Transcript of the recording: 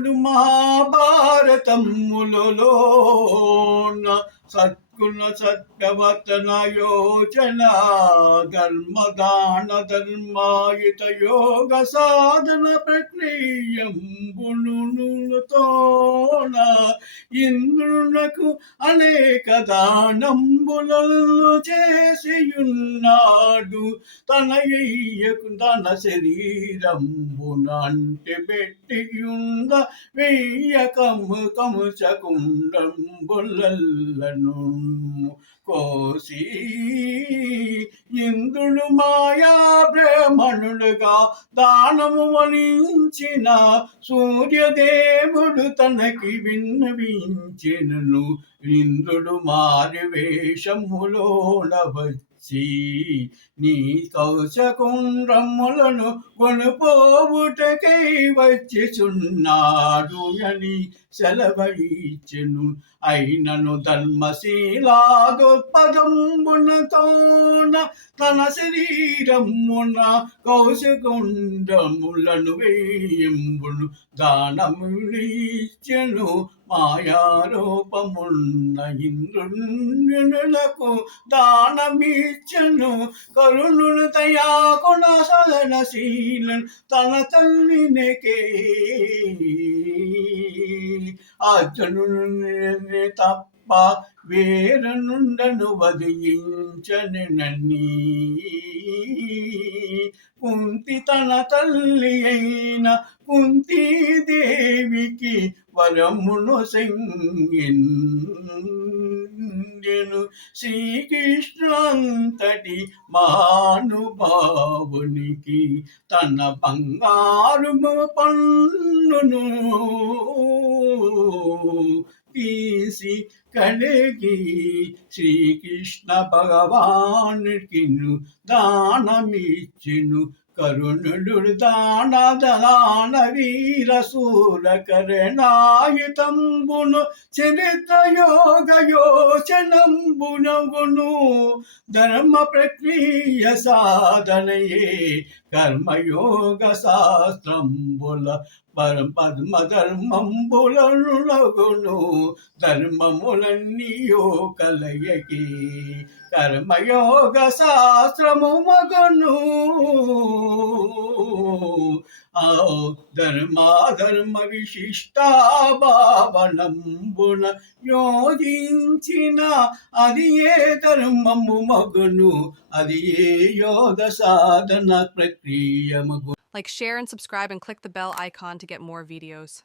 భీముడు మహాభారతములలోన సద్గుణ సత్ప్రవర్తన యోచన ధర్మదాన ధర్మాయుత యోగ సాధన ప్రక్రియతోన ఇంద్రునకు అనేక దానంబులను చేసియున్నాడు. తనయ్యకు తన శరీరంబున అంటే పెట్టియుంద వెయ్య కముచకుండంబులను కోసి ఇంద్రుడు మాయా బ్రాహ్మణుడుగా దానము వలించిన సూర్యదేవుడు తనకి విన్నవించెను. ఇంద్రుడు మారి వేషములోన వచ్చి నీ కౌశకుండ్రములను కొనుపోవుటకై వచ్చిచున్నాడు అని సెలవైచెను. అయినను ధర్మశీలాదోత్పదంబునతోన తన శరీరమున కౌశకుండములను వేయింబును దానములిచ్చెను. మాయారూపమున్న ఇంద్రునకు దానమిచ్చెను. కరుణుడు దయాగుణ సహనశీలను తన తల్లినికే అర్జునుని తప్ప వేరనుండను వదిలించనని కుంతి తన తల్లి అయిన కుంతీదేవికి వరమును సంగెను. శ్రీకృష్ణంతటి మహానుభావునికి తన బంగారు పన్నును తీసి కడిగి శ్రీకృష్ణ భగవానికి దానమిచ్చెను. కరుణుడు దాన వీర శూరకరణాయుతంబును చరిత్ర యోగ యోచనంబునగును ధర్మ ప్రక్రియ సాధనయే కర్మయోగ శాస్త్రంబుల పద్మ ధర్మంబులనుగును ధర్మములన్నీయో కలయకి కర్మయోగ శాస్త్రము మగను. ధర్మాధర్మ విశిష్టాభావనంబున యోజించిన అది ఏ ధర్మము మగును అది ఏ యోగ సాధన ప్రక్రియ మగును. Like, share, and subscribe, and click the bell icon to get more videos.